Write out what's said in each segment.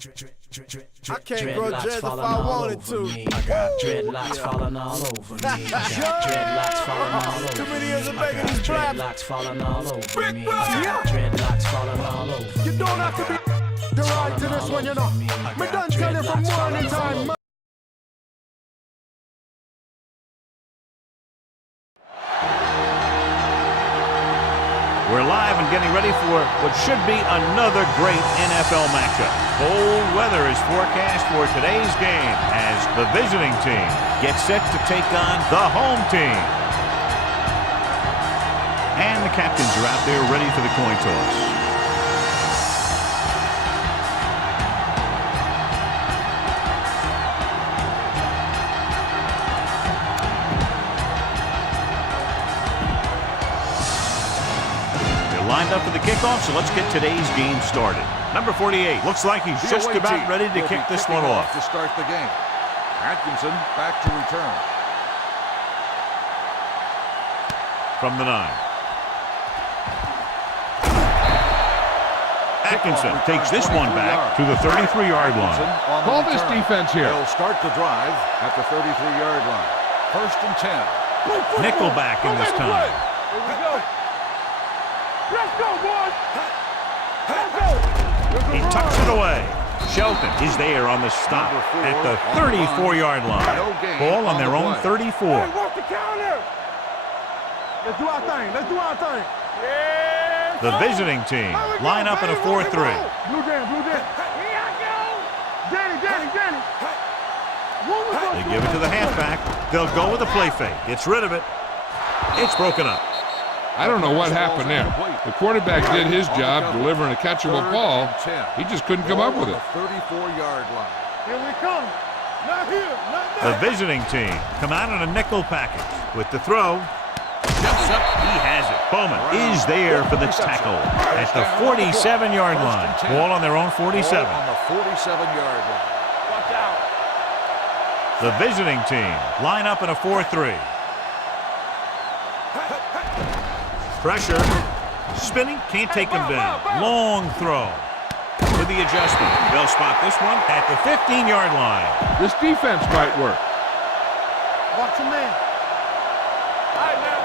I can't grow dreads if I wanted to. I got dreadlocks falling all over me. I got dreadlocks falling all over me. Too many years of making these traps. Dreadlocks falling all over me. I got dreadlocks falling all over me. You don't have to be the right to this one, you know. Me done tell you from morning time. We're live and getting ready for what should be another great NFL matchup. Cold weather is forecast for today's game as the visiting team gets set to take on the home team. And the captains are out there ready for the coin toss. Lined up for the kickoff, so let's get today's game started. Number 48 looks like he's just about ready to kick this one off. To start the game. Atkinson back to return. From the 9. Atkinson takes this one back to the 33-yard line. Call this defense here. They'll start the drive at the 33-yard line. 1st and 10. Nickelback in this time. Here we go. Let's go, boys! Let's go! He tucks it away. Shelton is there on the stop at the 34-yard line. Ball on their own 34. Hey, work the counter! Let's do our thing. Let's do our thing. Yeah! The visiting team line up in a 4-3. Blue jam, blue jam. Here I go! Danny. They give it to the halfback. They'll go with a play fake. Gets rid of it. It's broken up. I don't know what happened there. The quarterback did his job delivering a catchable ball. He just couldn't come up with it. 34-yard line. Here we come. Not here. Not there. The visiting team come out in a nickel package with the throw. Jumps up. He has it. Bowman is there for the tackle at the 47-yard line. Ball on their own 47. On the 47-yard line. Watch out. The visiting team line up in a 4-3. Pressure, spinning, can't take him down. Long throw with the adjustment. They'll spot this one at the 15-yard line. This defense might work. Watch your man. All right, man.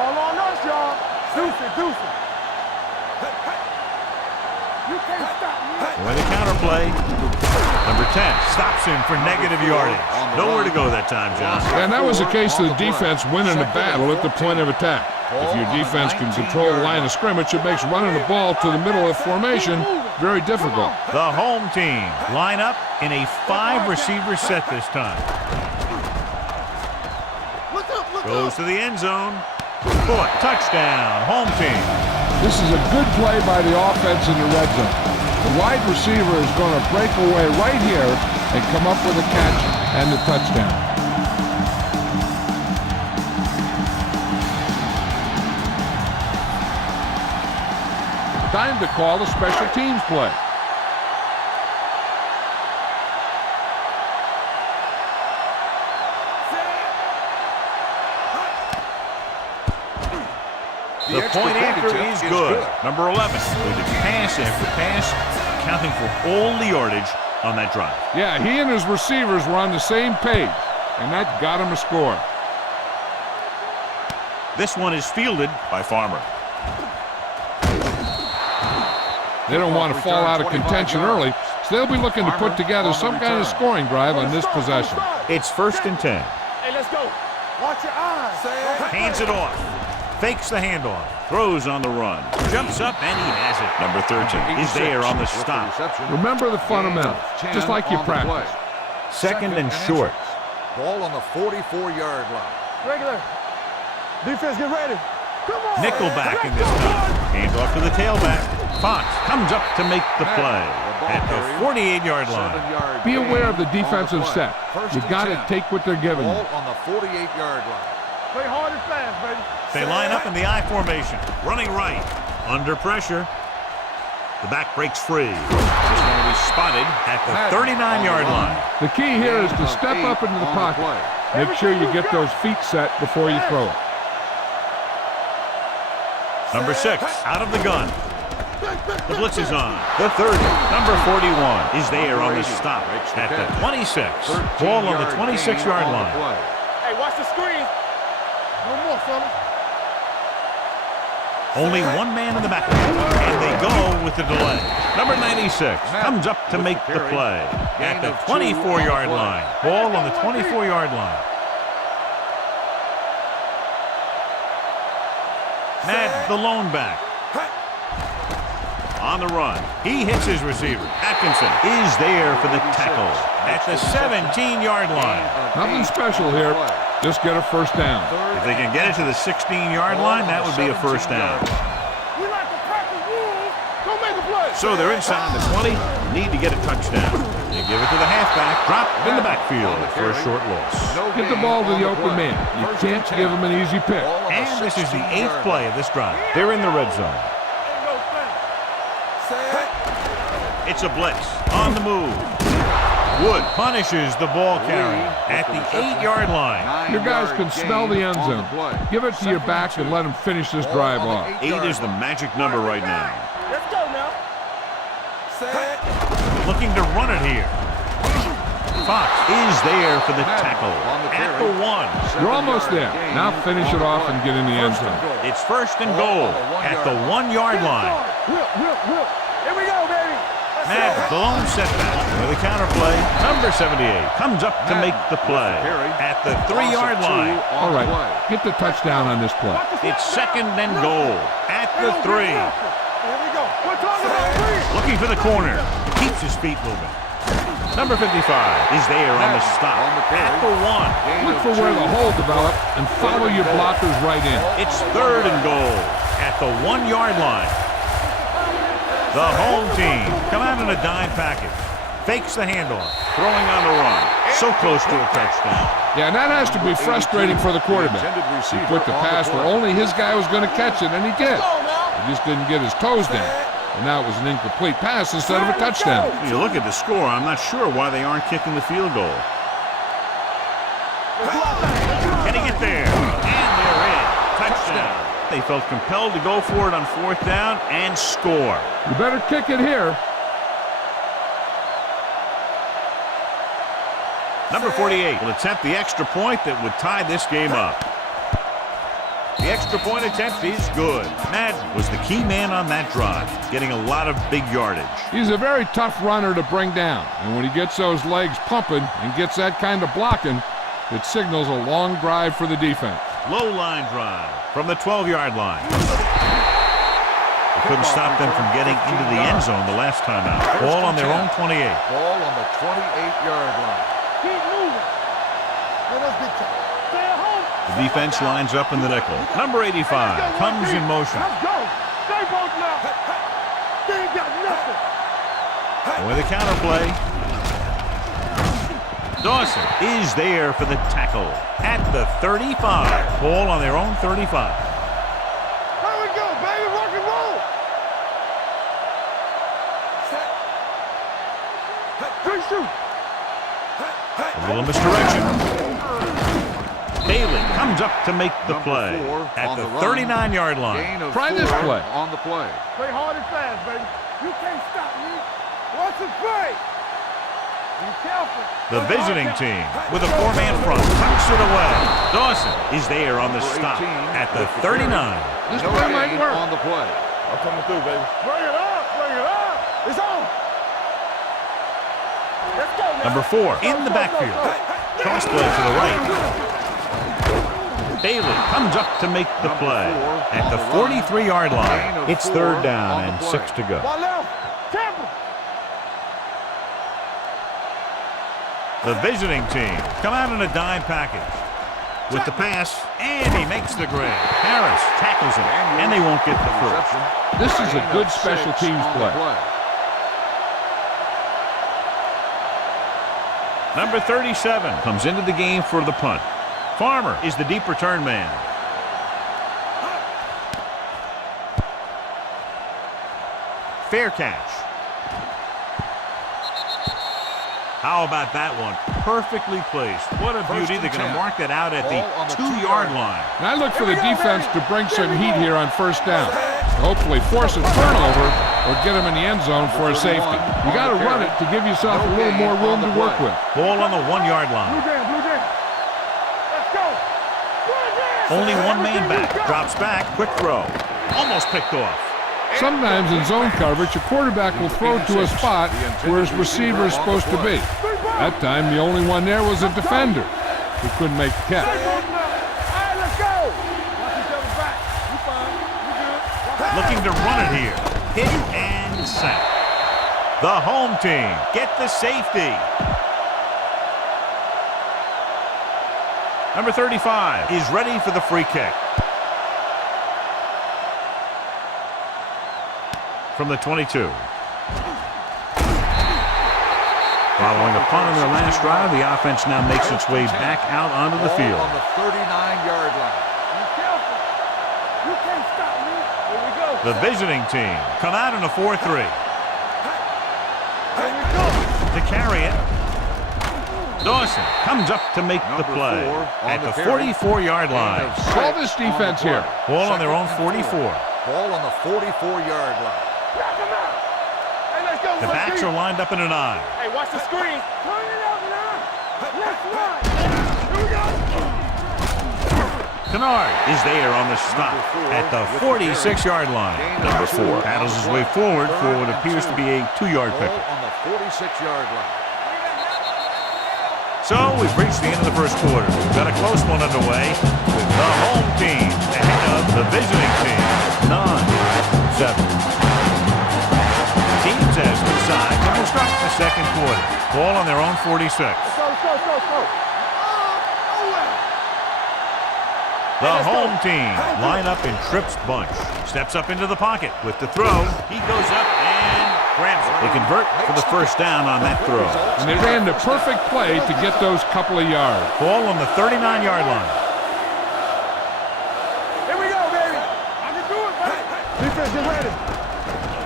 All on us, y'all. Deuce it. You can't stop me. With the counterplay, number 10 stops him for negative yardage. Nowhere to go that time, John. And that was a case of the defense winning the battle at the point of attack. If your defense can control the line of scrimmage, it makes running the ball to the middle of formation very difficult. The home team line up in a 5-receiver set this time. Goes to the end zone. Touchdown, home team. This is a good play by the offense in the red zone. The wide receiver is going to break away right here and come up with a catch and the touchdown. Time to call a special teams play. The point after is good. Number 11 with a pass after pass, accounting for all the yardage on that drive. Yeah, he and his receivers were on the same page, and that got him a score. This one is fielded by Farmer. They don't want to fall out of contention early, so they'll be looking to put together some kind of scoring drive on this possession. It's 1st and 10. Hey, let's go. Watch your eyes. Hands it off. Fakes the handoff. Throws on the run. Jumps up, and he has it. Number 13 is there on the stop. Remember the fundamentals, just like you practice. 2nd and short. Ball on the 44-yard line. Regular. Defense, get ready. Come on. Nickelback in this time. Handoff to the tailback. Fox comes up to make the play at the 48-yard line. Be aware of the defensive set. You got to take what they're giving you. Ball on the 48-yard line. Play hard and fast, baby. They line up in the I formation, running right, under pressure. The back breaks free. This one will be spotted at the 39-yard line. The key here is to step up into the pocket. Make sure you get those feet set before you throw it. Number 6, out of the gun. The blitz is on. The 30. Number 41 is there on the stop at the 26. Ball on the 26-yard line. Hey, watch the screen. No more, fella. Only one man in the back, and they go with the delay. Number 96 comes up to make the play at the 24-yard line. Ball on the 24-yard line. Madden, the lone back. On the run, he hits his receiver. Atkinson is there for the tackle at the 17-yard line. Nothing special here. Just get a first down. If they can get it to the 16-yard line, that would be a first down. We like to practice rules. Go make a play. So they're inside the 20, need to get a touchdown. They give it to the halfback, drop in the backfield for a short loss. Get the ball to the open man. You can't give him an easy pick. And this is the 8th play of this drive. They're in the red zone. It's a blitz on the move. Wood punishes the ball carrier at the 8-yard line. Your guys can smell the end zone. Give it to your back and let them finish this drive off. 8 is the magic number right now. Let's go now. Looking to run it here. Fox is there for the tackle at the 1. You're almost there. Now finish it off and get in the end zone. It's first and goal at the 1-yard line. Here we go, baby. Madden, the lone setback with a counterplay. Number 78 comes up to make the play at the 3-yard line. All right, get the touchdown on this play. It's second and goal at the 3. Here we go. We're talking about three. Looking for the corner. Keeps his feet moving. Number 55 is there on the stop at the 1. Look for where the hole developed and follow your blockers right in. It's third and goal at the 1-yard line. The home team come out in a dime package. Fakes the handoff. Throwing on the run. So close to a touchdown. Yeah, and that has to be frustrating for the quarterback. He put the pass where only his guy was going to catch it, and he did. He just didn't get his toes down. And now it was an incomplete pass instead of a touchdown. You look at the score, I'm not sure why they aren't kicking the field goal. Can he get there? And they're in. Touchdown. They felt compelled to go for it on 4th down and score. You better kick it here. Number 48 will attempt the extra point that would tie this game up. The extra point attempt is good. Madden was the key man on that drive, getting a lot of big yardage. He's a very tough runner to bring down. And when he gets those legs pumping and gets that kind of blocking, it signals a long drive for the defense. Low line drive from the 12-yard line. They couldn't stop them from getting into the end zone the last time out. Ball on their own 28. Ball on the 28-yard line. Keep moving. Let us get you. Stay at home. The defense lines up in the nickel. Number 85 comes in motion. Let's go. Stay both now. They ain't got nothing. And with a counterplay, Dawson is there for the tackle at the 35. Ball on their own 35. There we go, baby. Rock and roll. Good shoot. A little misdirection. Bailey comes up to make the play at the 39-yard line. Try this play. On the play. Play hard and fast, baby. You can't stop me. Watch the play. Be careful. The visiting team with a 4-man front tucks it away. Dawson is there on the stop at the 39. This play might work. On the play. I'm coming through, baby. Bring it up. Bring it up. It's on. Let's go, man. Number 4 in the backfield. Cross play to the right. Bailey comes up to make the play at the 43-yard line. It's third down and 6 to go. Ball left. Tampa. The visiting team come out in a dime package with the pass, and he makes the grab. Harris tackles him, and they won't get the first. This is a good special teams play. Number 37 comes into the game for the punt. Farmer is the deep return man. Fair catch. How about that one? Perfectly placed. What a beauty. They're going to mark that out at the 2-yard line. And I look for the defense to bring some heat here on first down. Hopefully force a turnover or get him in the end zone for a safety. You got to run it to give yourself a little more room to work with. Ball on the 1 yard line. Blue Jam. Let's go. Only one man back. Drops back. Quick throw. Almost picked off. Sometimes in zone coverage, a quarterback will throw to a spot where his receiver is supposed to be. That time, the only one there was a defender who couldn't make the catch. Looking to run it here. Hit and sack. The home team get the safety. Number 35 is ready for the free kick. From the 22. Following a punt on their last drive, the offense now makes its way back out onto the field. On the 39-yard line. You can't stop me. Here we go. The visiting team come out in a 4-3. To carry it, Dawson comes up to make the play at the 44-yard line. Call this defense here. Ball on their own 44. Ball on the 44-yard line. The backs are lined up in an I. Hey, watch the screen. Turn it up now. Let's run. Here we go. Kennard is there on the stop at the 46-yard line. Number 4 paddles his way forward for what appears to be a 2-yard pick. On the 46-yard line. So we've reached the end of the first quarter. We've got a close one underway with the home team ahead of the visiting team. 9-7. Teams as the sides to construct the second quarter. Ball on their own 46. Go. The home team line up in Tripp's bunch. Steps up into the pocket with the throw. He goes up and grabs it. They convert for the first down on that throw. And they ran the perfect play to get those couple of yards. Ball on the 39-yard line. Here we go, baby. I can do it, baby. Defense, get ready.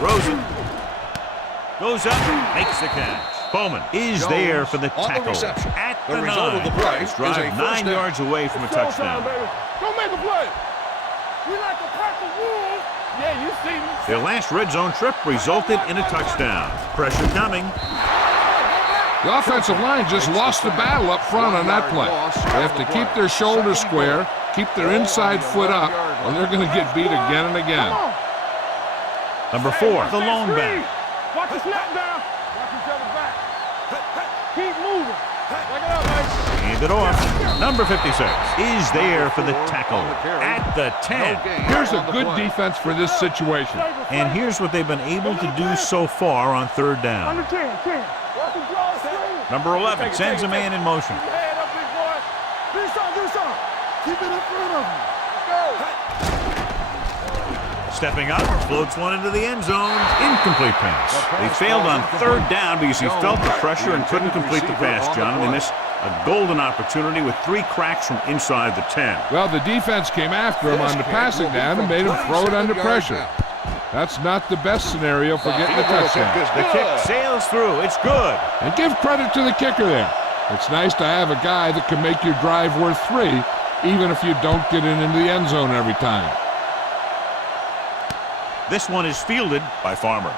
Rosen goes up, makes the catch. Bowman is there for the tackle at the 9. His drive 9 yards away from a touchdown. Go make a play. We like to pack the wolves. Yeah, you see me. Their last red zone trip resulted in a touchdown. Pressure coming. The offensive line just lost the battle up front on that play. They have to keep their shoulders square, keep their inside foot up, or they're going to get beat again and again. Number 4, the lone back. Watch the snap down. Watch each other back. Keep moving. Back it up, baby. Hand it off. Number 56 is there for the tackle at the 10. Here's a good defense for this situation. And here's what they've been able to do so far on third down. Under 10. Watch the draw screen. Number 11 sends a man in motion. Head up, big boy. Do something. Keep it in front of him. Let's go. Stepping up, floats one into the end zone. Incomplete pass. They failed on third down because he felt the pressure and couldn't complete the pass, John. They missed a golden opportunity with 3 cracks from inside the 10. Well, the defense came after him on the passing down and made him throw it under pressure. That's not the best scenario for getting a touchdown. The kick sails through. It's good. And give credit to the kicker there. It's nice to have a guy that can make your drive worth 3, even if you don't get it into the end zone every time. This one is fielded by Farmer.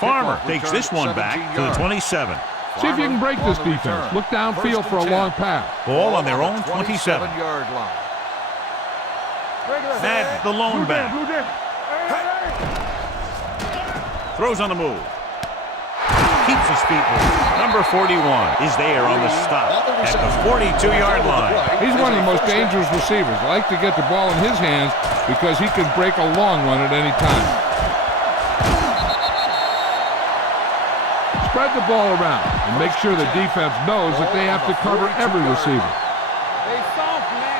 Farmer takes this one back to the 27. See if you can break this defense. Look downfield for a long pass. Ball on their own 27. Madden, the lone back. Throws on the move. Keeps his feet moving. Number 41 is there on the stop at the 42-yard line. He's one of the most dangerous receivers. I like to get the ball in his hands because he can break a long run at any time. Spread the ball around and make sure the defense knows that they have to cover every receiver. They soft, man.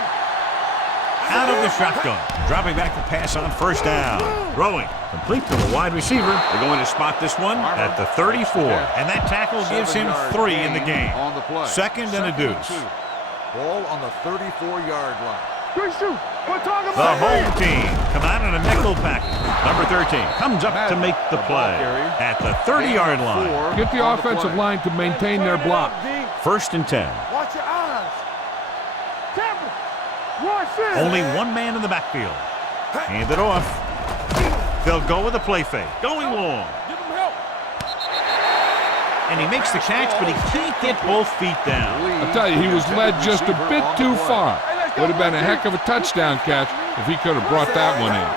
Out of the shotgun. Dropping back the pass on first down. Throwing. Complete to the wide receiver. They're going to spot this one at the 34. And that tackle gives him 3 in the game. Second and a deuce. Ball on the 34-yard line. The home team come out in a nickel package. Number 13 comes up to make the play at the 30-yard line. Get the offensive line to maintain their block. First and 10. Watch your eyes. Watch this. Only one man in the backfield. Hand it off. They'll go with a play fake. Going long. Give him help. And he makes the catch, but he can't get both feet down. I'll tell you, he was led just a bit too far. Would have been a heck of a touchdown catch if he could have brought that one in.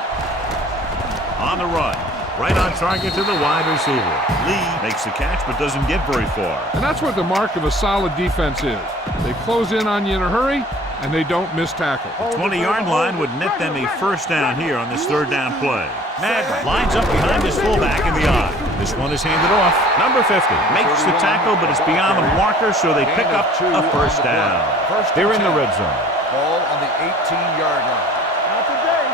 On the run. Right on target to the wide receiver. Lee makes the catch, but doesn't get very far. And that's what the mark of a solid defense is. They close in on you in a hurry, and they don't miss tackle. The 20-yard line would net them a first down here on this third down play. Madden lines up behind his fullback in the eye. This one is handed off. Number 50 makes the tackle, but it's beyond the marker, so they pick up a first down. They're in the red zone. Ball on the 18-yard line. Not today.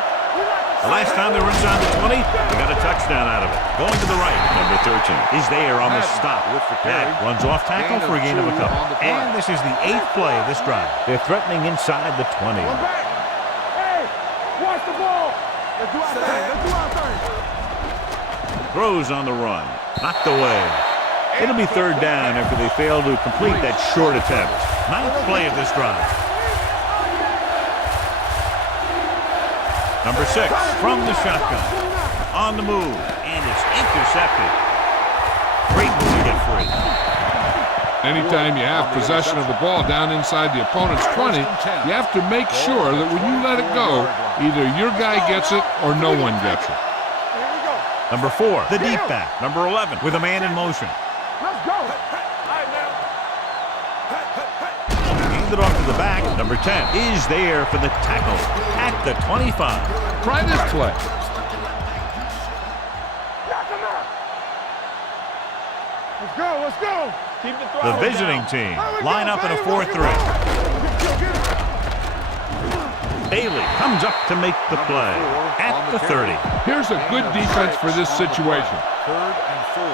The last time they were inside the 20, they got a touchdown out of it. Going to the right, number 13 is there on the stop. That runs off tackle for a gain of a couple. And this is the 8th play of this drive. They're threatening inside the 20. One back. Hey, watch the ball. Let's do our thing. Let's do our thing. Throws on the run. Knocked away. It'll be third down after they fail to complete that short attempt. 9th play of this drive. Number 6 from the shotgun. On the move. And it's intercepted. Great move to get free. Anytime you have possession of the ball down inside the opponent's 20, you have to make sure that when you let it go, either your guy gets it or no one gets it. Here we go. Number 4, the deep back. Number 11 with a man in motion. Let's go. All right, now. Handed off to the back. Number 10 is there for the tackle at the 25. Try this play. Knock him out. Let's go. Let's go. Keep the The visiting team line up in a 4-3. Bailey comes up to make the play at the 30. Here's a good defense for this situation. 3rd and 4.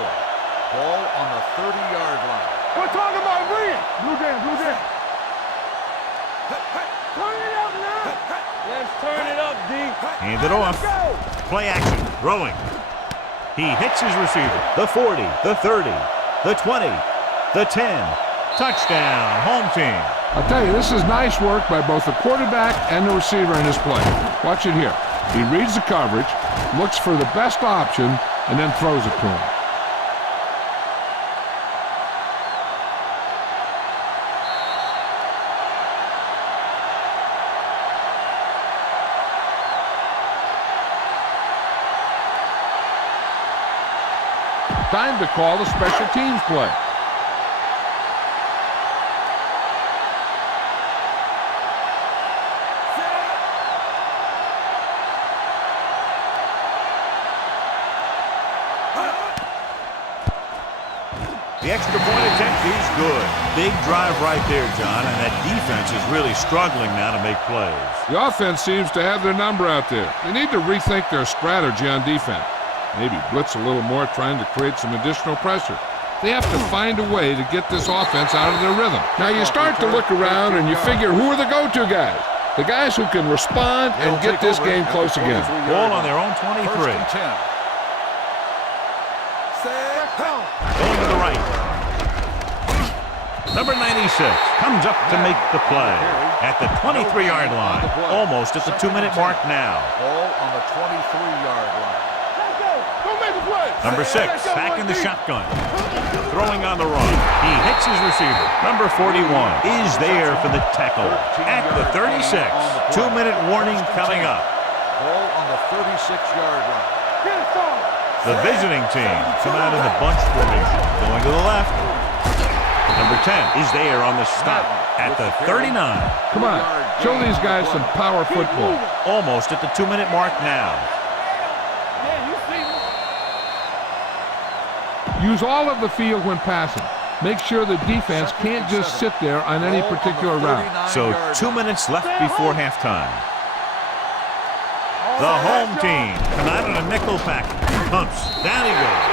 Ball on the 30-yard line. We're talking about Reed. Blue jam, blue jam. Turn it up now. Let's turn it up, D. Handed off. Play action. Throwing. He hits his receiver. The 40, the 30, the 20, the 10. Touchdown, home team. I'll tell you, this is nice work by both the quarterback and the receiver in his play. Watch it here. He reads the coverage, looks for the best option, and then throws it to him. Time to call the special teams play. The extra point attempt is good. Big drive right there, John, and that defense is really struggling now to make plays. The offense seems to have their number out there. They need to rethink their strategy on defense. Maybe blitz a little more, trying to create some additional pressure. They have to find a way to get this offense out of their rhythm. Now you start to look around and you figure, who are the go-to guys? The guys who can respond and get this game close again. Ball on their own 23. 1st and 10. Going to the right. Number 96 comes up to make the play at the 23-yard line. Almost at the 2-minute mark now. Ball on the 23-yard line. Don't make a play. Number 6 back in the shotgun. Throwing on the run. He hits his receiver. Number 41 is there for the tackle at the 36. 2-minute warning coming up. Ball on the 36-yard line. Get it started. The visiting team come out in the bunch formation. Going to the left. Number 10 is there on the stop at the 39. Come on, show these guys some power football. Almost at the 2-minute mark now. Yeah, you see me. Use all of the field when passing. Make sure the defense can't just sit there on any particular route. So 2 minutes left before halftime. The home team come out in a nickel package. Pumps. Down he goes.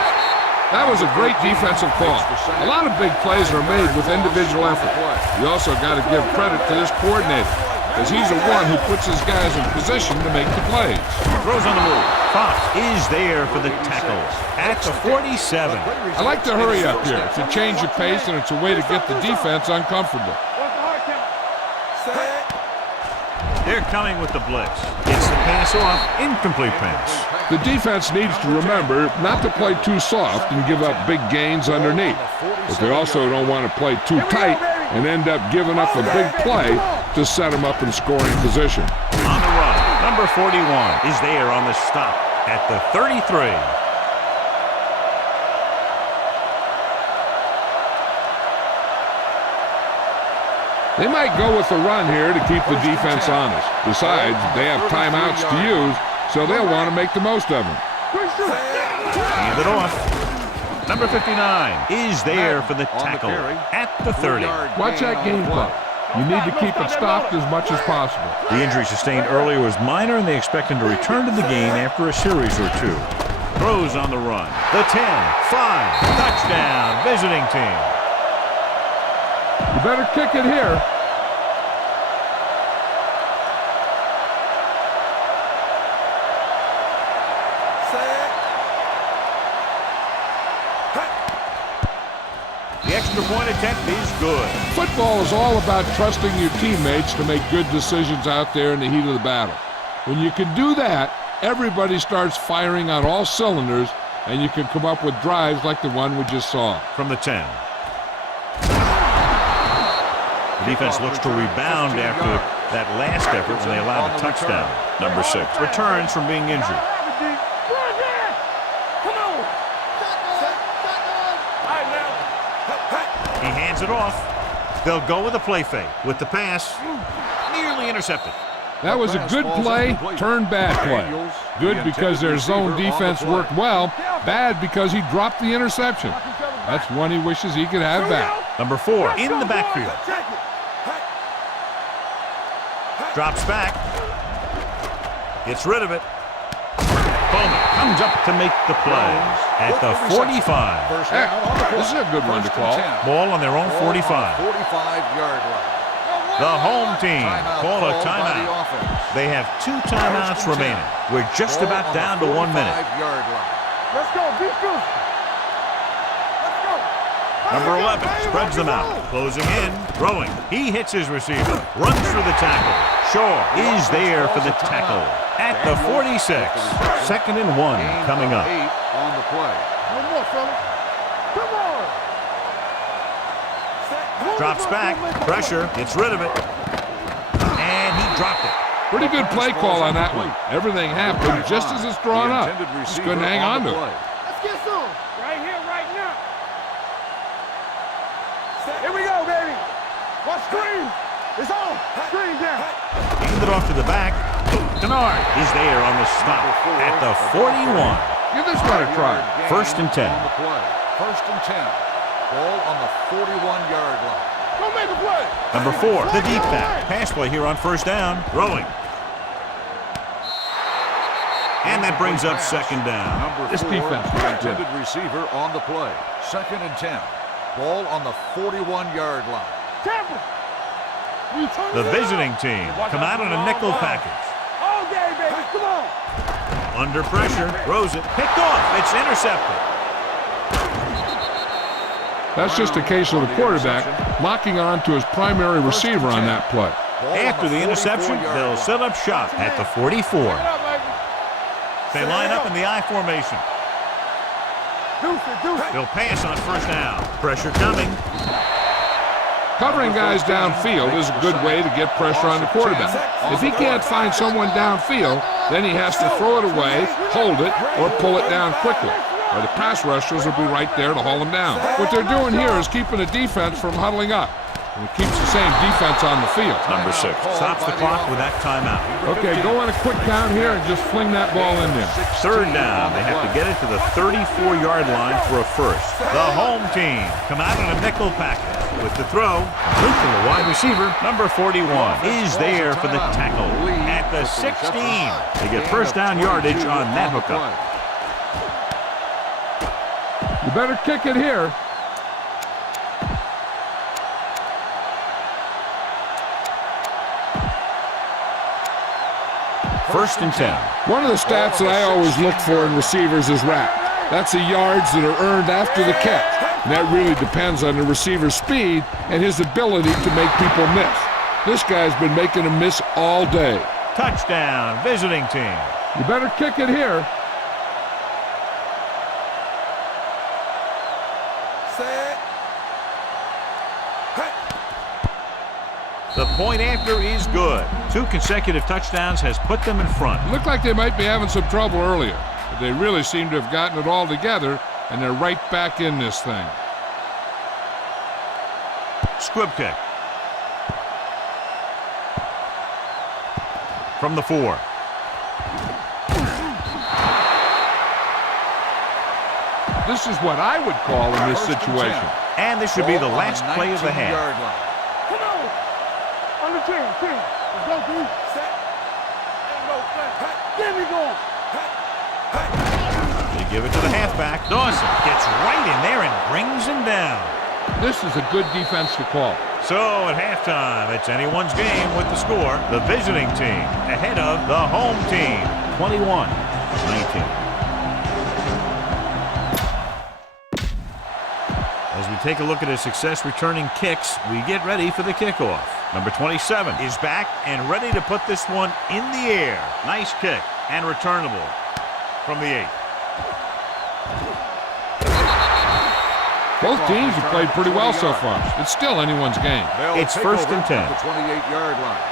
That was a great defensive call. A lot of big plays are made with individual effort. You also got to give credit to this coordinator, because he's the one who puts his guys in position to make the plays. Throws on the move. Fox is there for the tackle at the 47. I like to hurry up here. It's a change of pace, and it's a way to get the defense uncomfortable. What's the hard count? They're coming with the blitz. It's the pass off. Incomplete pass. The defense needs to remember not to play too soft and give up big gains underneath. But they also don't want to play too tight and end up giving up a big play to set them up in scoring position. On the run, number 41 is there on the stop at the 33. They might go with the run here to keep the defense honest. Besides, they have timeouts to use, so they'll want to make the most of them. Hand it off. Number 59 is there for the tackle at the 30. Watch that game clock. You need to keep it stopped as much as possible. The injury sustained earlier was minor, and they expect him to return to the game after a series or two. Throws on the run. The 10, 5, touchdown, visiting team. You better kick it here. The extra point attempt is good. Football is all about trusting your teammates to make good decisions out there in the heat of the battle. When you can do that, everybody starts firing on all cylinders, and you can come up with drives like the one we just saw. From the 10. The defense looks to rebound after that last effort when they allowed the touchdown. Number 6 returns from being injured. He hands it off. They'll go with a play fake. With the pass, nearly intercepted. That was a good play, turned bad play. Good because their zone defense worked well, bad because he dropped the interception. That's one he wishes he could have back. Number 4 in the backfield. Drops back. Gets rid of it. Bowman comes up to make the play at the 45. Heck, this is a good one to call. Ball on their own 45. 45-yard line. The home team called a timeout. They have 2 timeouts remaining. We're just about down to 1 minute. Let's go, beat Goose. Let's go. Number 11 spreads them out. Closing in, throwing. He hits his receiver. Runs through the tackle. Shaw is there for the tackle at the 46. 2nd and 1 coming up. On the play. One more, fella. Come on. Drops back. Pressure. Gets rid of it. And he dropped it. Pretty good play call on that one. Everything happened just as it's drawn up. Just couldn't hang on to it. Let's get some. Right here, right now. Here we go, baby. Watch screen. It's on. Screen down. Hand it off to the back. Kennard is there on the stop at the 41. Give this one a try. 1st and 10. On the play. 1st and 10. Ball on the 41-yard line. Don't make a play. Number 4, the deep back. Pass play here on 1st down. Throwing. And that brings up 2nd down. Number 4, This defense the is good. intended receiver on the play. 2nd and 10. Ball on the 41-yard line. Tampa. The visiting team come out in a nickel package. All day, baby. Come on. Under pressure, throws it, picked off. It's intercepted. That's just a case of the quarterback locking on to his primary receiver on that play. After the interception, they'll set up shop at the 44. They line up in the I formation. They'll pass on 1st down. Pressure coming. Covering guys downfield is a good way to get pressure on the quarterback. If he can't find someone downfield, then he has to throw it away, hold it, or pull it down quickly. Or the pass rushers will be right there to haul him down. What they're doing here is keeping the defense from huddling up. And it keeps the same defense on the field. Number 6 stops the clock with that timeout. Okay, go on a quick count here and just fling that ball in there. 3rd down. They have to get it to the 34-yard line for a first. The home team come out in a nickel package with the throw. Luke, the wide receiver, number 41, is there for the tackle at the 16. They get 1st down yardage on that hookup. You better kick it here. First and 10. One of the stats that I always look for in receivers is RAP. That's the yards that are earned after the catch. And that really depends on the receiver's speed and his ability to make people miss. This guy's been making them miss all day. Touchdown, visiting team. You better kick it here. The point after is good. 2 consecutive touchdowns has put them in front. Looked like they might be having some trouble earlier, but they really seem to have gotten it all together, and they're right back in this thing. Squib kick. From the 4. This is what I would call in this situation. And this should be the last play of the half. Come on. On the 10. Let's go, dude. Set. There we go. They give it to the halfback. Dawson gets right in there and brings him down. This is a good defense to call. So at halftime, it's anyone's game with the score. The visiting team ahead of the home team, 21-19. As we take a look at his success returning kicks, we get ready for the kickoff. Number 27 is back and ready to put this one in the air. Nice kick and returnable from the 8. Both teams have played pretty well so far. It's still anyone's game. It's first and 10. The 28-yard line.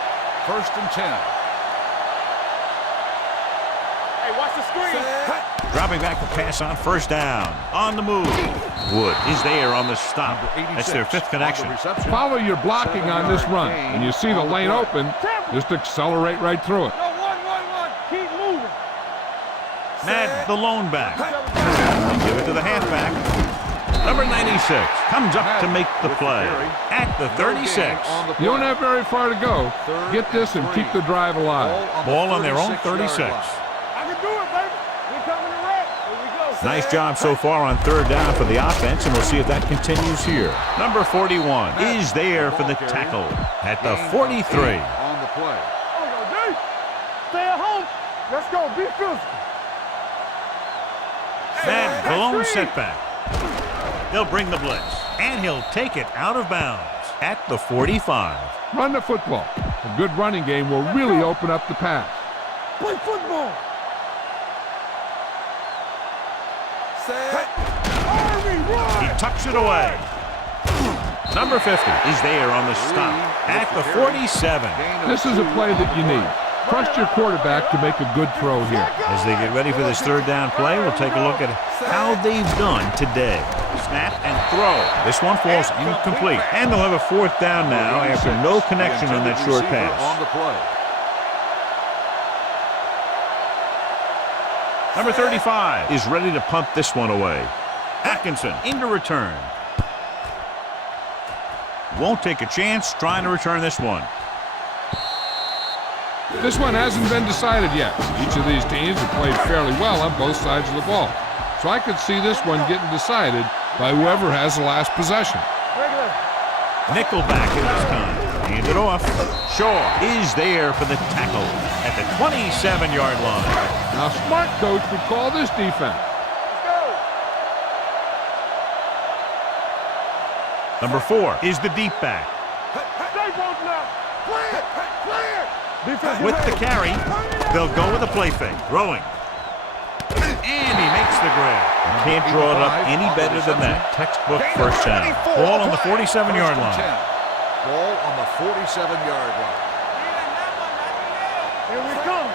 First and 10. Hey, watch the screen. Dropping back to pass on first down. On the move. Wood is there on the stop. That's their 5th connection. Follow your blocking on this run. When you see the lane open, just accelerate right through it. No, 1. Keep moving. Madden, the lone back. They give it to the halfback. Number 96 comes up to make the play at the 36. You don't have very far to go. Get this and keep the drive alive. Ball on their own 36. I can do it, baby. We're coming to wreck. Here we go. Nice job so far on third down for the offense, and we'll see if that continues here. Number 41 is there for the tackle at the 43. On the play. Stay at home. Let's go. Be physical. Madden, the lone setback. They'll bring the blitz, and he'll take it out of bounds at the 45. Run the football. A good running game will really open up the pass. Play football. He tucks it away. Number 50 is there on the stop at the 47. This is a play that you need. Trust your quarterback to make a good throw here. As they get ready for this third down play, we'll take a look at how they've done today. Snap and throw. This one falls incomplete. And they'll have a 4th down now after no connection on that short pass. On the play. Number 35 is ready to punt this one away. Atkinson into return. Won't take a chance trying to return this one. This one hasn't been decided yet. Each of these teams have played fairly well on both sides of the ball. So I could see this one getting decided by whoever has the last possession. Nickelback in this time. Hand it off. Shaw is there for the tackle at the 27-yard line. Now, smart coach would call this defense. Number 4 is the deep back. With the carry, they'll go with a play fake. Throwing. And he makes the grab. Can't draw it up any better than that. Textbook first down. Ball on the 47-yard line. Ball on the 47-yard line. Here we come.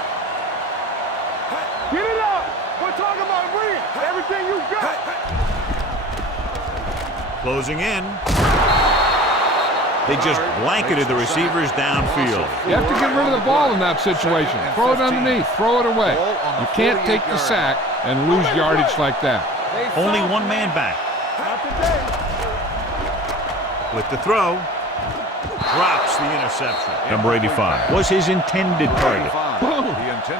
Get it up. We're talking about bring everything you got. Closing in. They just blanketed the receivers downfield. You have to get rid of the ball in that situation. Throw it underneath. Throw it away. You can't take the sack and lose yardage like that. Only one man back. With the throw. Drops the interception. Number 85 was his intended target.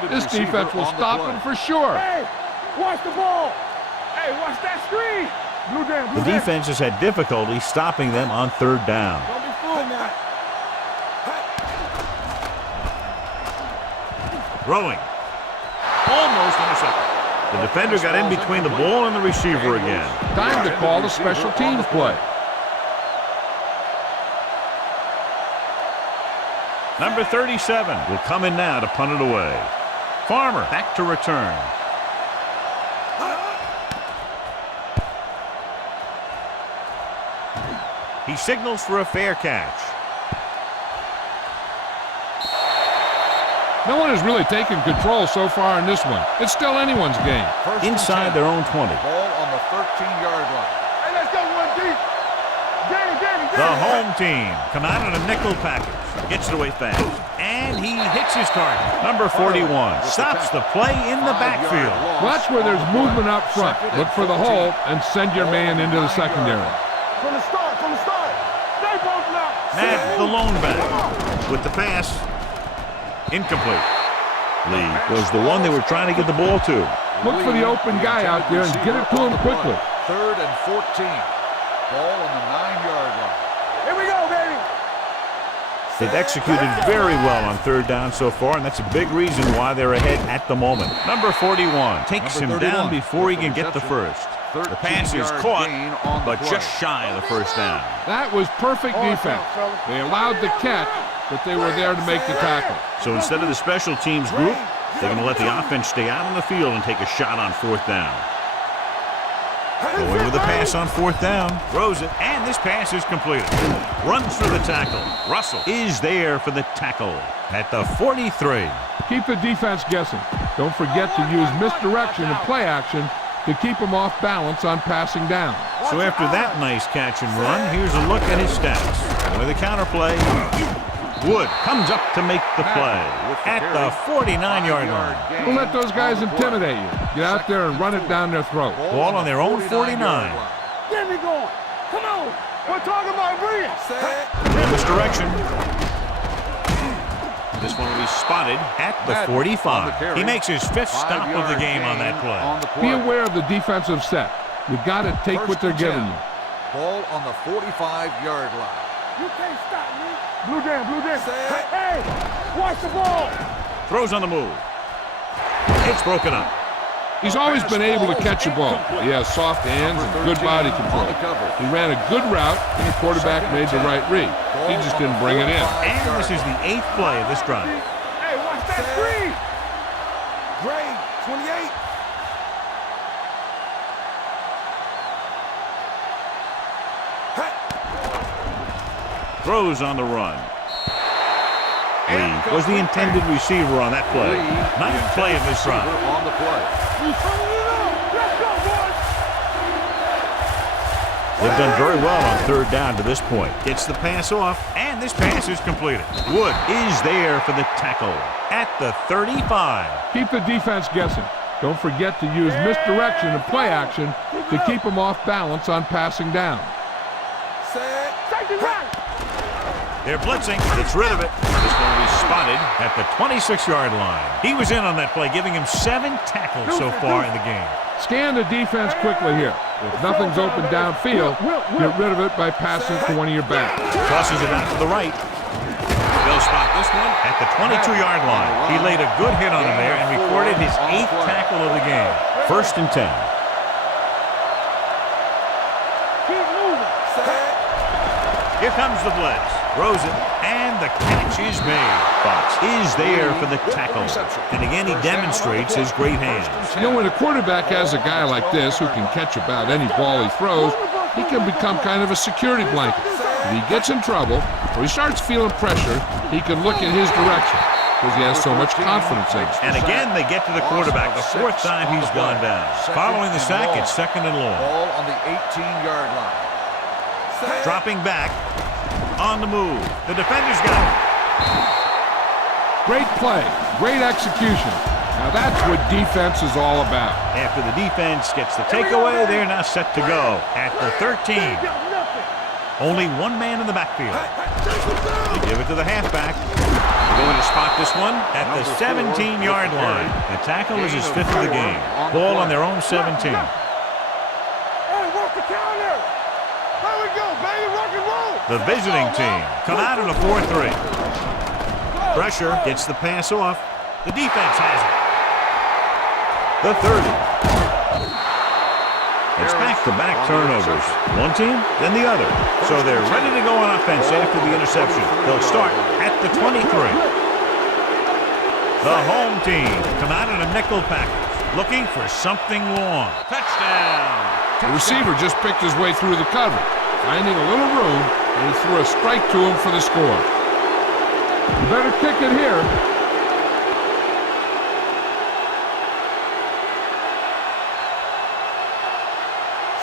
This defense will stop him for sure. Hey, watch the ball. Hey, watch that screen. The defense has had difficulty stopping them on third down. Don't be fooled now. Throwing. Almost intercepted. The defender got in between the ball and the receiver again. Time to call a special teams play. Number 37 will come in now to punt it away. Farmer back to return. He signals for a fair catch. No one has really taken control so far in this one. It's still anyone's game. Inside their own 20. Ball on the 13-yard line. Hey, let's go, one deep. The home team come out in a nickel package. Gets it away fast. And he hits his target. Number 41 stops the play in the backfield. Watch where there's movement up front. Look for the hole and send your man into the secondary. From the start. Stay both now. Madden, the lone back, with the pass. Incomplete. Lee was the one they were trying to get the ball to. Look for the open guy out there and get it to him quickly. 3rd and 14. Ball on the 9-yard line. Here we go, baby. They've executed very well on 3rd down so far, and that's a big reason why they're ahead at the moment. Number 41 takes him down before he can get the first. The pass is caught, but just shy of the first down. That was perfect defense. They allowed the catch, but they were there to make the tackle. So instead of the special teams group, they're going to let the offense stay out on the field and take a shot on 4th down. Going with a pass on 4th down. Throws it, and this pass is completed. Runs for the tackle. Russell is there for the tackle at the 43. Keep the defense guessing. Don't forget to use misdirection and play action to keep them off balance on passing down. So after that nice catch and run, here's a look at his stats. With a counterplay, Wood comes up to make the play at the 49-yard line. Don't let those guys intimidate you. Get out there and run it down their throat. Ball on their own 49. Get me going. Come on. We're talking about brilliant. Misdirection. This one will be spotted at the 45. He makes his 5th stop of the game on that play. Be aware of the defensive set. You've got to take what they're giving you. Ball on the 45-yard line. You can't stop me. Blue jam. Hey, watch the ball. Throws on the move. It's broken up. He's always been able to catch a ball. He has soft hands and good body control. He ran a good route, and the quarterback made the right read. He just didn't bring it in. And this is the 8th play of this drive. Hey, watch that screen. Gray, 28. Throws on the run. Lee was the intended receiver on that play. 9th play of this drive. On the play. Let's go, boys. They've done very well on 3rd down to this point. Gets the pass off, and this pass is completed. Wood is there for the tackle at the 35. Keep the defense guessing. Don't forget to use misdirection and play action to keep them off balance on passing down. Safety right. They're blitzing. Gets rid of it. This one will be spotted at the 26-yard line. He was in on that play, giving him 7 tackles so far in the game. Scan the defense quickly here. If nothing's open downfield, get rid of it by passing to one of your backs. Tosses it out to the right. They'll spot this one at the 22-yard line. He laid a good hit on him there and recorded his 8th tackle of the game. 1st and 10. Keep moving. Here comes the blitz. Throws it, and the catch is made. Fox is there for the tackle. And again, he demonstrates his great hands. You know, when a quarterback has a guy like this who can catch about any ball he throws, he can become kind of a security blanket. If he gets in trouble or he starts feeling pressure, he can look in his direction because he has so much confidence in him. And again, they get to the quarterback. The 4th time he's gone down. Following the sack, it's 2nd and long. Ball on the 18-yard line. Dropping back. On the move. The defender's got it. Great play. Great execution. Now that's what defense is all about. After the defense gets the takeaway, they're now set to go at the 13. Only one man in the backfield. They give it to the halfback. They're going to spot this one at the 17-yard line. The tackle is his 5th of the game. Ball on their own 17. Hey, work the counter. There we go, baby. Rock and roll. The visiting team come out in a 4-3. Pressure gets the pass off. The defense has it. The 30. It's back-to-back turnovers. One team, then the other. So they're ready to go on offense after the interception. They'll start at the 23. The home team come out in a nickel package, looking for something long. Touchdown! The receiver just picked his way through the cover, finding a little room, and he threw a strike to him for the score. You better kick it here.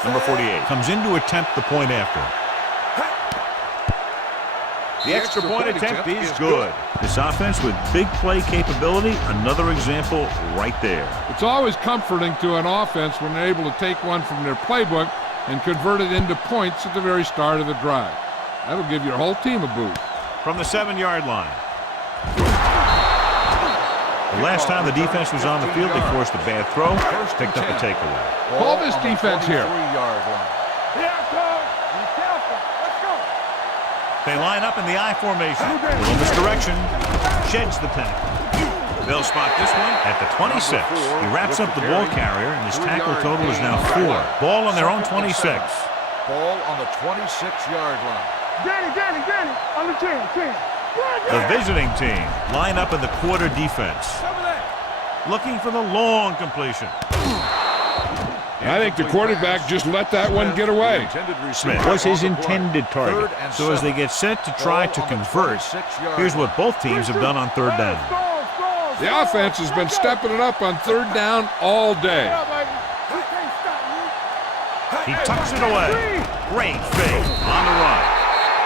Number 48 comes in to attempt the point after. The extra point attempt is good. This offense with big play capability, another example right there. It's always comforting to an offense when they're able to take one from their playbook and convert it into points at the very start of the drive. That'll give your whole team a boost. From the 7-yard line. The last time the defense was on the field, they forced a bad throw, picked up a takeaway. Call this defense here. They line up in the I formation. A little misdirection. Sheds the tackle. They'll spot this one at the 26. He wraps up the ball carrier, and his tackle total is now 4. Ball on their own 26. Ball on the 26-yard line. Danny, on the 10. The visiting team line up in the quarter defense. Looking for the long completion. I think the quarterback just let that one get away. Smith was his intended target. So as they get set to try to convert, here's what both teams have done on third down. The offense has been stepping it up on third down all day. He tucks it away. Great fake on the run.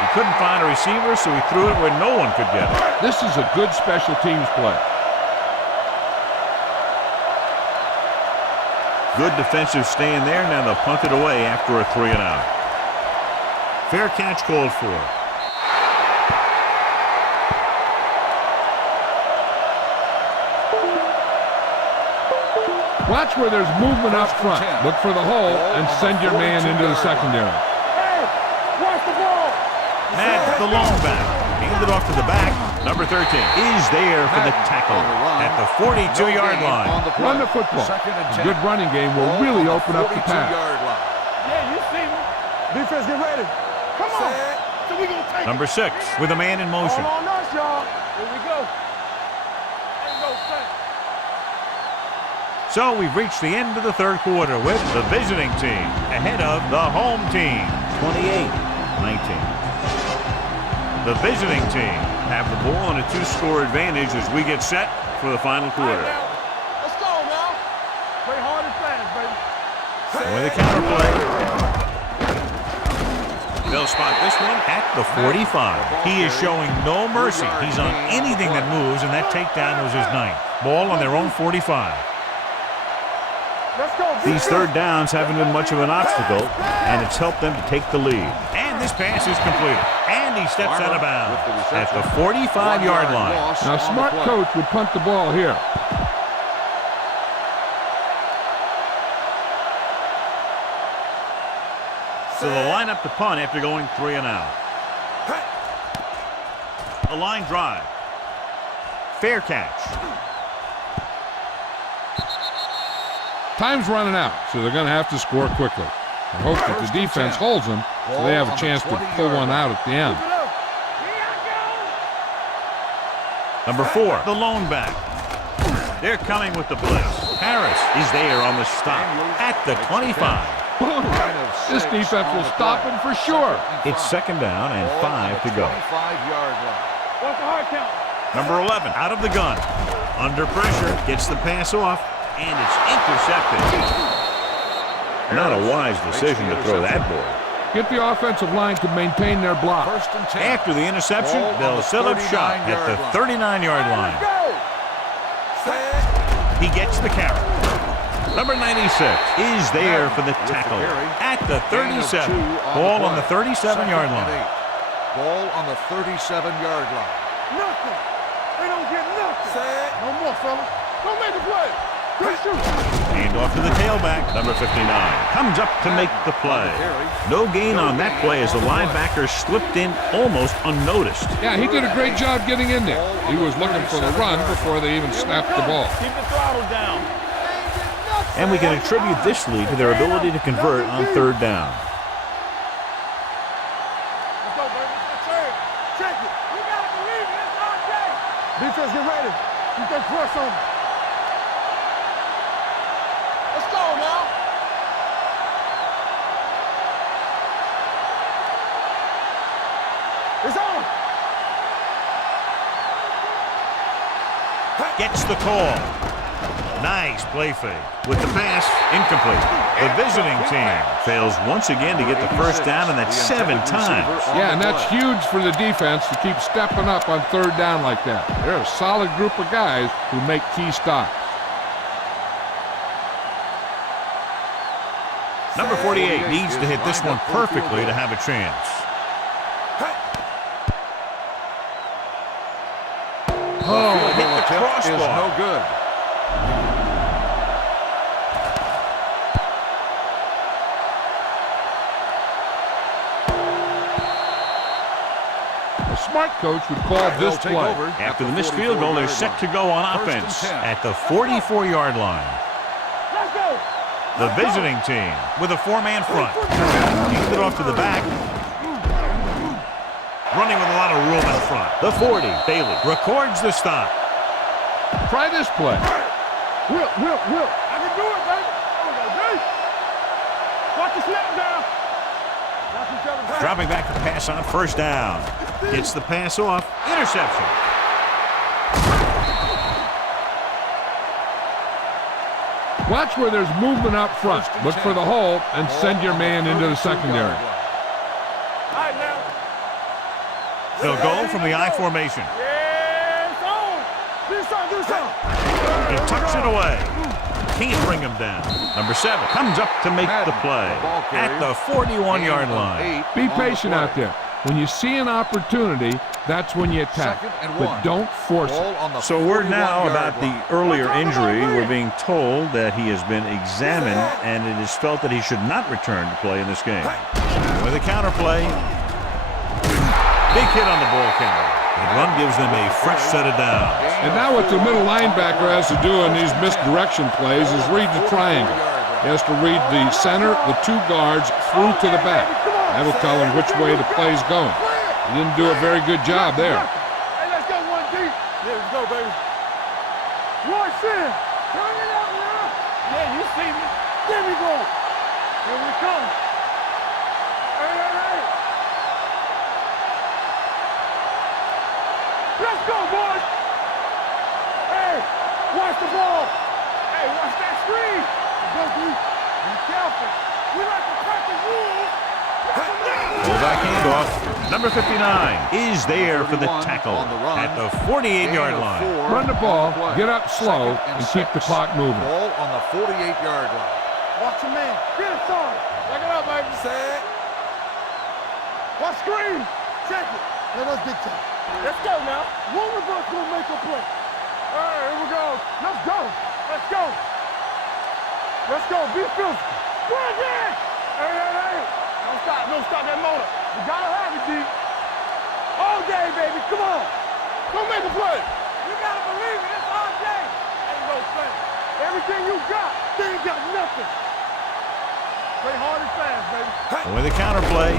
He couldn't find a receiver, so he threw it where no one could get it. This is a good special teams play. Good defensive stand there. Now they'll punt it away after a 3-and-out. Fair catch called for. Watch where there's movement up front. Look for the hole and send your man into the secondary. Hey, watch the ball. Madden, the long back. Handed off to the back. Number 13 is there for the tackle at the 42-yard line. Run the football. A good running game will really open up the pass. Yeah, you see me. Defense, get ready. Come on. So we gonna take Number 6 with a man in motion. All on us, y'all. Here we go. Ain't no sense. So we've reached the end of the third quarter with the visiting team ahead of the home team, 28-19. The visiting team have the ball and a 2-score advantage as we get set for the final quarter. Let's go now. Play hard and fast, baby. With the counter play. They'll spot this one at the 45. He is showing no mercy. He's on anything that moves, and that takedown was his 9th. Ball on their own 45. Let's go. These third downs haven't been much of an obstacle, and it's helped them to take the lead. And this pass is completed. And he steps out of bounds at the 45-yard line. Now, a smart coach would punt the ball here. So they'll line up to punt after going 3-and-out. A line drive. Fair catch. Time's running out, so they're going to have to score quickly. I hope that the defense holds them so they have a chance to pull one out at the end. Number 4, the lone back. They're coming with the blitz. Harris is there on the stop at the 25. This defense will stop him for sure. It's second down and 5 to go. What's the hard count? Number 11 out of the gun. Under pressure, gets the pass off, and it's intercepted. Not a wise decision to throw that ball. Get the offensive line to maintain their block. After the interception, they'll set up shop at the 39-yard line. He gets the carry. Number 96 is there for the tackle at the 37. Ball on the 37-yard line. Ball on the 37-yard line. Nothing. They don't get nothing. No more, fella. Don't make a play. Hand off to the tailback. Number 59 comes up to make the play. No gain on that play as the linebacker slipped in almost unnoticed. Yeah, he did a great job getting in there. He was looking for the run before they even snapped the ball. Keep the throttle down. And we can attribute this lead to their ability to convert on third down. Let's go, baby. Let's check it. We gotta believe it. It's our day. Defense, get ready. You can press on them. Let's go now. It's on. Gets the call. Nice play fake. With the pass, incomplete. The visiting team fails once again to get the first down, and that's 7 times. Yeah, and that's huge for the defense to keep stepping up on third down like that. They're a solid group of guys who make key stops. Number 48 needs to hit this one perfectly to have a chance. Oh, hit the crossbar. Is no good. A smart coach would call this play. After the missed field goal, they're set to go on offense at the 44-yard line. Let's go. The visiting team with a 4-man front. Handed it off to the back. Running with a lot of room in front. The 40, Bailey records the stop. Try this play. Will. I can do it, baby. Watch the snap down. Watch each other back. Dropping back to pass on first down. Gets the pass off. Interception. Watch where there's movement up front. Look for the hole and send your man into the secondary. All right, now. They'll go from the I formation. Yeah, it's on. Do something. He tucks it away. Can't bring him down. Number 7 comes up to make the play at the 41-yard line. Be patient out there. When you see an opportunity, that's when you attack. But don't force it. So word now about the earlier injury. We're being told that he has been examined, and it is felt that he should not return to play in this game. With a counterplay. Big hit on the ball carrier. The run gives them a fresh set of downs. And now what the middle linebacker has to do in these misdirection plays is read the triangle. He has to read the center, the 2 guards, through to the back. That'll tell him which way the play's going. He didn't do a very good job there. Hey, let's go 1 deep. Yeah, let's go, baby. One sin. Turn it up now. Yeah, you see me. There we go. Here we come. Hey. Let's go, boys. Hey, watch the ball. Hey, watch that screen. Go deep. Be careful. We like to practice rules. Fullback handoff. Number 59 is there for the tackle at the 48-yard line. Run the ball, get up slow, and keep the clock moving. Ball on the 48-yard line. Watch your man. Get it started. Check it out, baby. Set. Watch screen. Check it. Let us get to it. Let's go now. One of us will make a play. All right, here we go. Let's go. Let's go. Let's go. Be physical. Bring it. Hey. Don't stop that motor. You gotta have it, D. All day, baby. Come on. Go make a play. You gotta believe it. It's all day. Ain't no play. Everything you got, they ain't got nothing. Play hard and fast, baby. With a counterplay.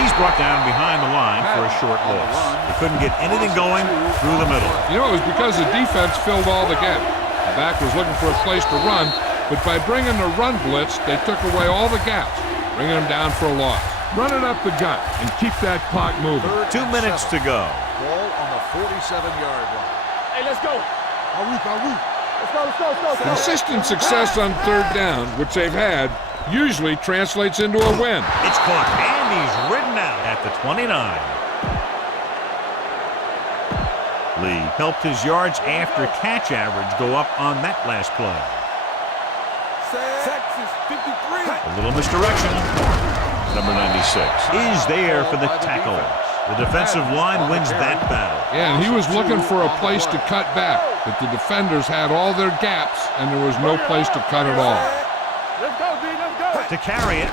He's brought down behind the line for a short loss. He couldn't get anything going through the middle. You know, it was because the defense filled all the gaps. The back was looking for a place to run, but by bringing the run blitz, they took away all the gaps, bringing them down for a loss. Run it up the gut and keep that clock moving. 2 minutes to go. Ball on the 47-yard line. Hey, let's go. Let's go. Consistent success on third down, which they've had, usually translates into a win. It's caught, and he's ridden out at the 29. Lee helped his yards after catch average go up on that last play. Texas 53. A little misdirection. Number 96 is there for the tackle. The defensive line wins that battle. Yeah, and he was looking for a place to cut back, but the defenders had all their gaps, and there was no place to cut at all. Let's go, D. Let's go. To carry it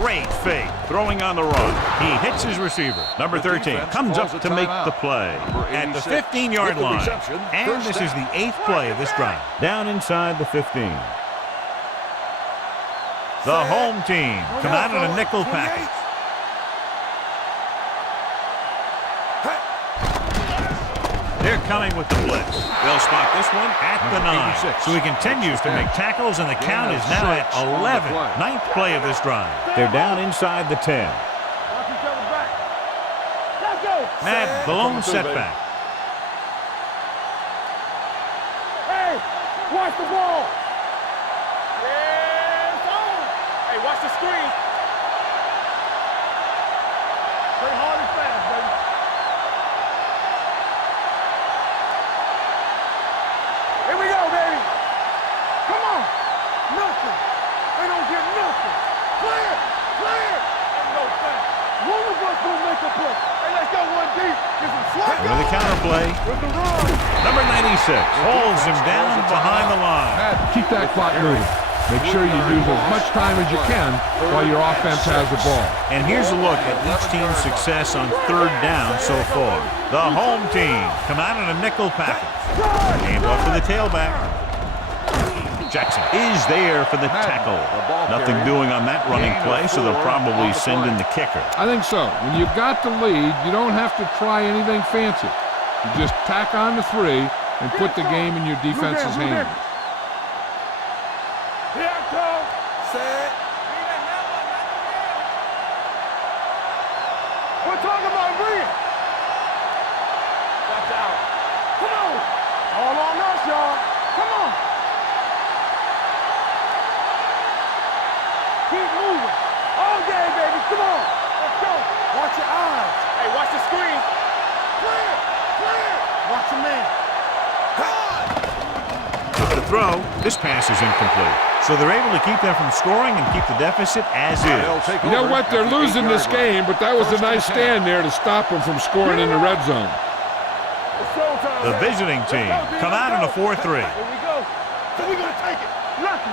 Great fake. Throwing on the run. He hits his receiver. Number 13 comes up to make the play at the 15-yard line. And this is the 8th play of this drive. Down inside the 15. The home team come out in a nickel package. They're coming with the blitz. They'll spot this one at the 9. So he continues to make tackles, and the count is now at 11. 9th play of this drive. They're down inside the 10. Madden, the lone setback. Hey, watch the ball. Yeah, it's on. Hey, watch the screen. Play hard and fast, baby. Here we go, baby. Come on. Nothing. They don't get nothing. Clear. Clear. And no fast. One of us will make a play. Hey, let's go one deep. Get some swag. With the counter play. With the run. Number 96 holds him down behind the line. Keep that clock moving. Make sure you use as much time as you can while your offense has the ball. And here's a look at each team's success on 3rd down so far. The home team come out in a nickel package. Hand off to the tailback. Jackson is there for the tackle. Nothing doing on that running play, so they'll probably send in the kicker. I think so. When you've got the lead, you don't have to try anything fancy. You just tack on the 3 and put the game in your defense's hands. Here I come. Set. We're talking about bringing. Watch out. Come on. All on us, y'all. Come on. Keep moving. All day, baby. Come on. Let's go. Watch your eyes. Hey, watch the screen. Clear. Clear. Watch your man. With the throw, this pass is incomplete. So they're able to keep them from scoring and keep the deficit as is. You know what? They're losing this game, but that was a nice stand there to stop them from scoring in the red zone. The visiting team come out in a 4-3. Here we go. So we're going to take it. Left.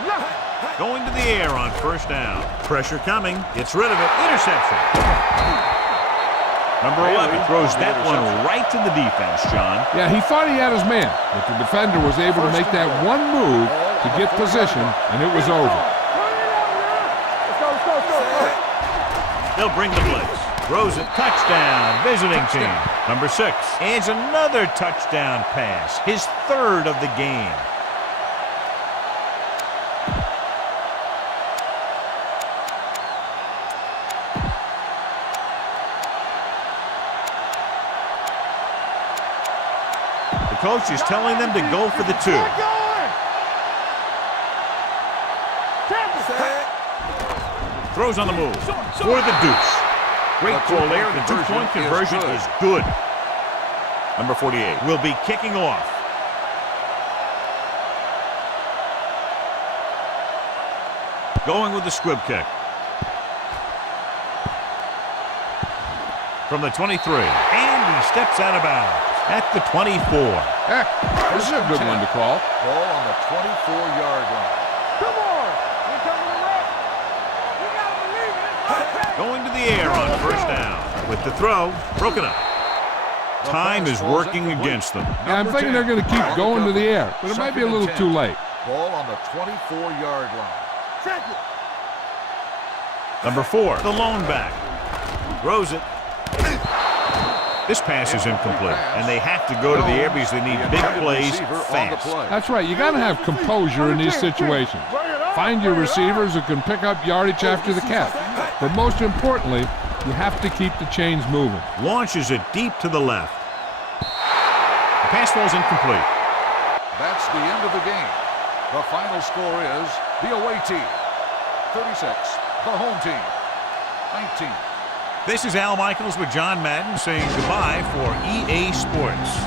Going to the air on 1st down. Pressure coming. Gets rid of it. Interception. Number 11 throws that one right to the defense, John. Yeah, he thought he had his man, but the defender was able to make that one move to get position, and it was over. Let's go. They'll bring the blitz. Throws it. Touchdown. Visiting team. Number 6 adds another touchdown pass. His 3rd of the game. The coach is telling them to go for the 2. Throws on the move for the deuce. Great call there. The 2-point conversion is good. Number 48 will be kicking off. Going with the squib kick. From the 23. And he steps out of bounds at the 24. Heck, this is a good one to call. Ball on the 24-yard line. Come on. We're coming around. You got to believe it. Going to the air on 1st down. With the throw, broken up. Time is working against them. Yeah, I'm thinking they're going to keep going to the air, but it might be a little too late. Ball on the 24-yard line. Check it. Number 4, the lone back. Throws it. This pass is incomplete, and they have to go to the air because they need big plays fast. That's right. You got to have composure in these situations. Find your receivers who can pick up yardage after the catch. But most importantly, you have to keep the chains moving. Launches it deep to the left. The pass falls incomplete. That's the end of the game. The final score is the away team 36, the home team 19. This is Al Michaels with John Madden saying goodbye for EA Sports.